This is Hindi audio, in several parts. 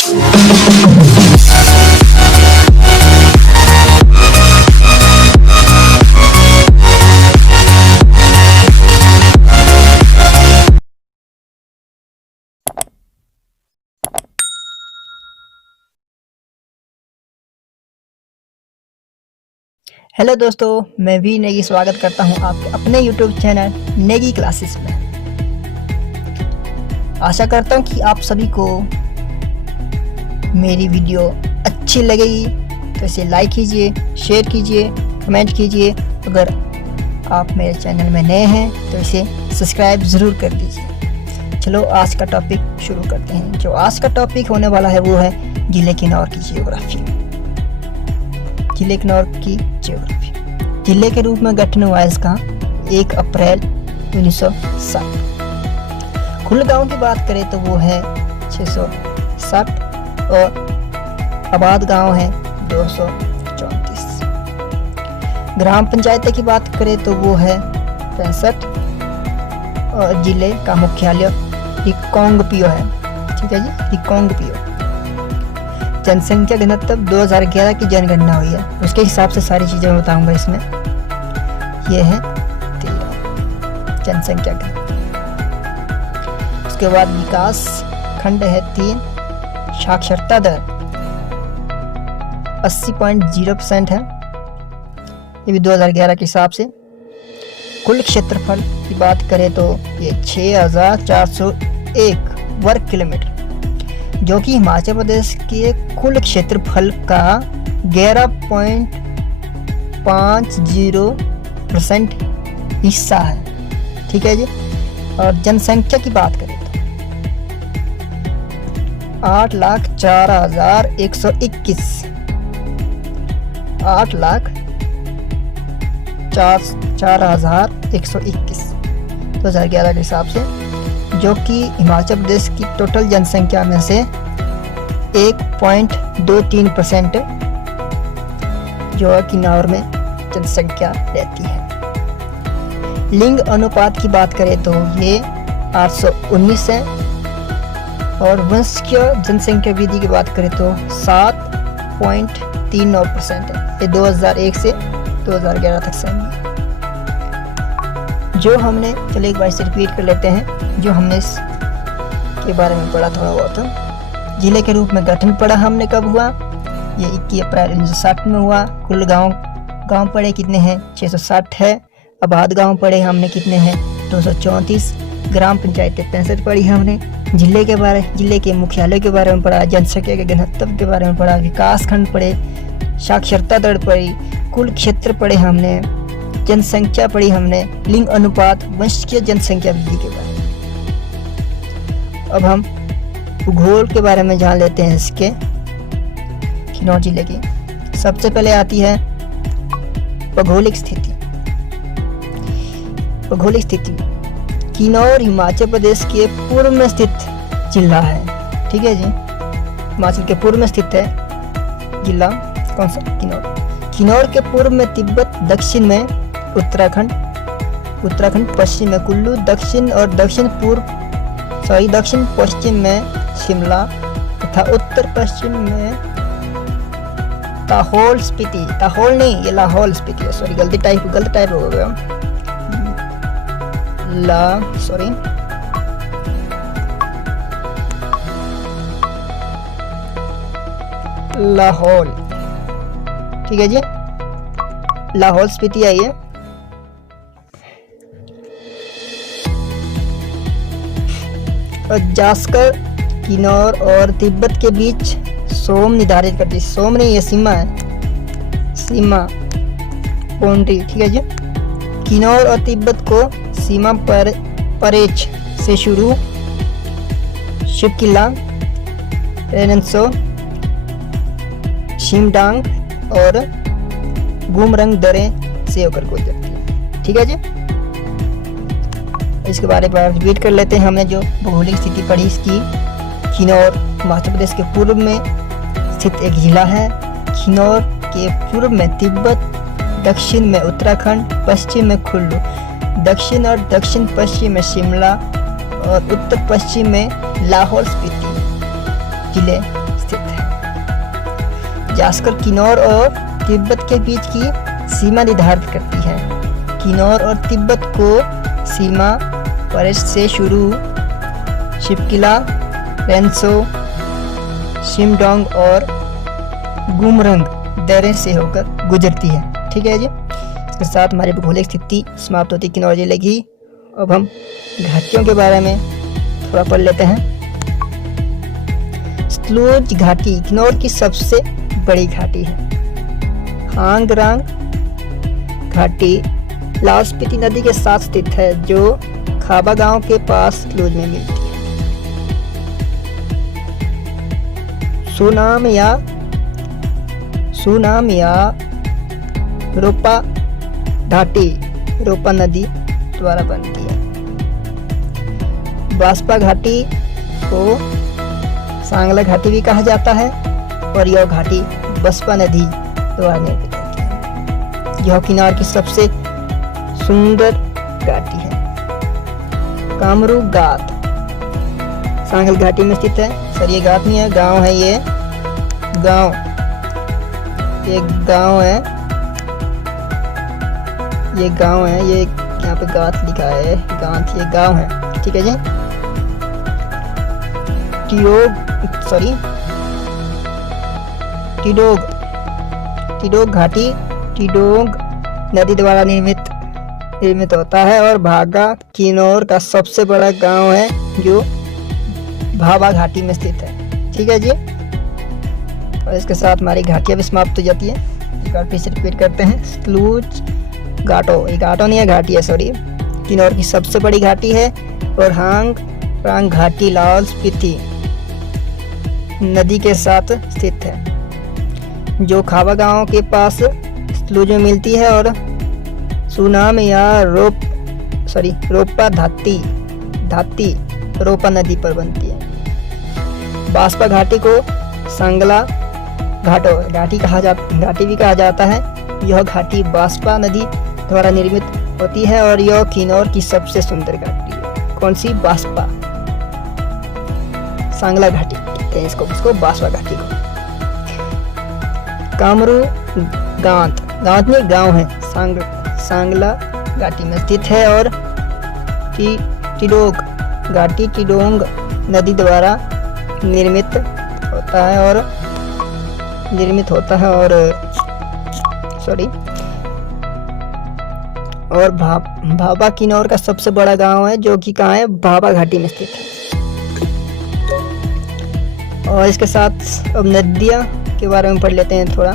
हेलो दोस्तों, मैं वी नेगी स्वागत करता हूं आपके अपने यूट्यूब चैनल नेगी क्लासेस में। आशा करता हूं कि आप सभी को मेरी वीडियो अच्छी लगेगी, तो इसे लाइक कीजिए, शेयर कीजिए, कमेंट कीजिए। अगर आप मेरे चैनल में नए हैं तो इसे सब्सक्राइब ज़रूर कर दीजिए। चलो आज का टॉपिक शुरू करते हैं। जो आज का टॉपिक होने वाला है वो है जिले किन्नौर की जियोग्राफी। जिले किन्नौर की जियोग्राफी। जिले के रूप में गठन हुआ इसका 1 अप्रैल 1960। कुल गांव की बात करें तो वो है 660 और आबाद गांव है 234। ग्राम पंचायत की बात करें तो वो है 65 और जिले का मुख्यालय रिकांगपिओ है। ठीक है जी, रिकांगपिओ। जनसंख्या घनत्व 2011 की जनगणना हुई है, उसके हिसाब से सारी चीज़ें मैं बताऊंगा इसमें। ये है 13 जनसंख्या घनत्व। उसके बाद विकास खंड है 3। साक्षरता दर 80.0% है, ये भी 2011 के हिसाब से। कुल क्षेत्रफल की बात करें तो ये 6401 वर्ग किलोमीटर, जो कि हिमाचल प्रदेश के कुल क्षेत्रफल का 11.50% हिस्सा है। ठीक है जी। और जनसंख्या की बात करें तो 8,04,121 8,04,121 2011 के हिसाब से, जो कि हिमाचल प्रदेश की टोटल जनसंख्या में से 1.23% जो है किन्नौर में जनसंख्या रहती है। लिंग अनुपात की बात करें तो ये 819 है। और वंशीय जनसंख्या वृद्धि की बात करें तो 7.39% है। ये 2001 से 2011 तक सही है। जो हमने, चलो एक बार इसे रिपीट कर लेते हैं जो हमने इसके बारे में पढ़ा थोड़ा बहुत। जिले के रूप में गठन पढ़ा हमने कब हुआ, ये 21 अप्रैल 1960 में हुआ। कुल गांव पढ़े कितने हैं, 660 है। आबाद गांव पढ़े हमने कितने हैं, 234। ग्राम पंचायतें 65 पढ़ी हमने। जिले के मुख्यालय के बारे में पढ़ा, जनसंख्या के घनत्व के बारे में पढ़ा, विकास खंड पढ़े, साक्षरता दर पढ़ी, कुल क्षेत्र पढ़े हमने, जनसंख्या पढ़ी हमने, लिंग अनुपात, वंशीय जनसंख्या वृद्धि के बारे में। अब हम भूगोल के बारे में जान लेते हैं इसके। किन्नौर जिले की सबसे पहले आती है भौगोलिक स्थिति। भौगोलिक स्थिति, किन्नौर हिमाचल प्रदेश के पूर्व में स्थित जिला है। ठीक है जी, हिमाचल के पूर्व में स्थित है जिला। कौन सा? किन्नौर। किन्नौर के पूर्व में तिब्बत, दक्षिण में उत्तराखंड, पश्चिम में कुल्लू, दक्षिण पश्चिम में शिमला तथा उत्तर पश्चिम में लाहौल स्पीति है। सॉरी, गलत टाइप हो गया। लाहौल। ठीक है जी, लाहौल स्पीति आई है। और जास्कर किन्नौर और तिब्बत के बीच सोम निर्धारित करती है। सोम नहीं, ये सीमा है, सीमा बाउंड्री। ठीक है जी। किन्नौर और तिब्बत को सीमा पर परेच से शुरू शिवकिला, रेनसो, शिमडांग और गुमरंग दरें से होकर गुजरती है। ठीक है जी। इसके बारे में रिपीट कर लेते हैं। हमने जो भौगोलिक स्थिति पढ़ी इसकी, किन्नौर हिमाचल प्रदेश के पूर्व में स्थित एक जिला है। किन्नौर के पूर्व में तिब्बत, दक्षिण में उत्तराखंड, पश्चिम में कुल्लू, दक्षिण और दक्षिण पश्चिम में शिमला और उत्तर पश्चिम में लाहौल स्पीति जिले जास्कर किन्नौर और तिब्बत के बीच की सीमा निर्धारित करती है। किन्नौर और तिब्बत को सीमा फॉरेस्ट से शुरू शिपकिला, रेंसो, शिमडोंग और गुमरंग दर्रे से होकर गुजरती है। ठीक है जी, इसके साथ हमारी भूगोलिक स्थिति समाप्त होती किन्नौर जिले की। अब हम घाटियों के बारे में थोड़ा पढ़ लेते हैं। सतलुज घाटी किन्नौर की सबसे बड़ी घाटी है। हांगरांग घाटी लाहौल स्पीति नदी के साथ स्थित है, जो खाबा गांव के पास सतलुज में मिलती है। सुनाम या रोपा घाटी रोपा नदी द्वारा बनती है। बास्पा घाटी को सांगला घाटी भी कहा जाता है और यह घाटी बसपा नदी द्वारा निर्मित होती है। यह किन्नौर की सबसे सुंदर घाटी है। कामरू घाट सांगल घाटी में स्थित है। सर ये घाट नहीं है, गांव है। ये गांव है, ये गांव है। ये यहाँ पे गांठ लिखा है, गांठ, ये गांव है। ठीक है जी। टिडोग घाटी टिडोग नदी द्वारा निर्मित होता है और भागा किन्नौर का सबसे बड़ा गांव है, जो भाबा घाटी में स्थित है। ठीक है जी। और इसके साथ हमारी घाटियाँ भी समाप्त हो जाती है। एक बार फिर से रिपीट करते हैं। सतलुज घाटो, ये घाटो नहीं है, घाटी है, सॉरी, किन्नौर की सबसे बड़ी घाटी है। और हांगरांग घाटी लाहौल स्पीति नदी के साथ स्थित है, जो खाबा गांव के पास सतलुज में मिलती है। और सुनाम या रोपा धाती रोपा नदी पर बनती है। बास्पा घाटी को सांगला घाटी भी कहा जाता है। यह घाटी बास्पा नदी द्वारा निर्मित होती है और यह किन्नौर की सबसे सुंदर घाटी है। कौन सी? बास्पा सांगला घाटी कहते हैं इसको बास्पा घाटी को। कामरू गांठ में गांव है, सांगला घाटी में स्थित है। और टिडोग घाटी टिडोंग नदी द्वारा निर्मित होता है और भाबा किन्नौर का सबसे बड़ा गांव है, जो कि कहाँ है? भाबा घाटी में स्थित है। और इसके साथ अब नदियाँ के बारे में पढ़ लेते हैं थोड़ा।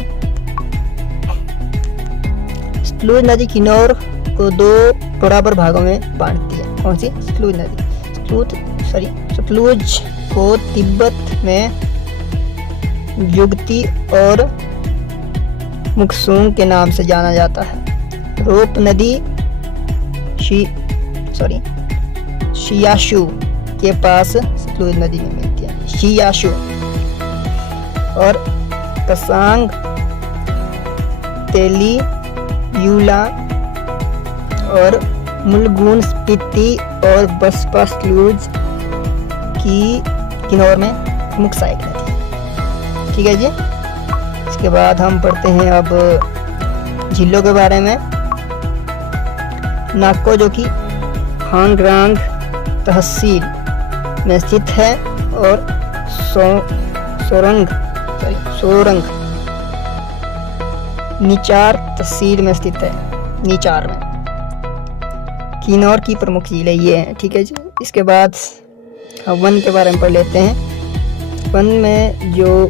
सतलुज नदी किन्नौर को दो बराबर भागों में बांटती है। कौन सी? सतलुज नदी। सतलुज को तिब्बत में युगती और मुक्सुंग के नाम से जाना जाता है। रोप नदी शियाशु के पास सतलुज नदी में मिलती है। शियाशु और कसांग, तेली, यूला और मुलगुन स्पीति और बसपा सतलुज की किन्नौर में प्रमुख सहायक नदी। ठीक है जी। इसके बाद हम पढ़ते हैं अब झीलों के बारे में। नाको, जो कि हांगरांग तहसील में स्थित है, और सोरंग निचार तहसील में स्थित है। निचार में किन्नौर की प्रमुख झीलें ये हैं। ठीक है जी। इसके बाद हम वन के बारे में पढ़ लेते हैं। वन में जो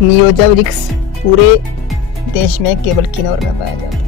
नियोजा वृक्ष पूरे देश में केवल किन्नौर में पाया जाता है।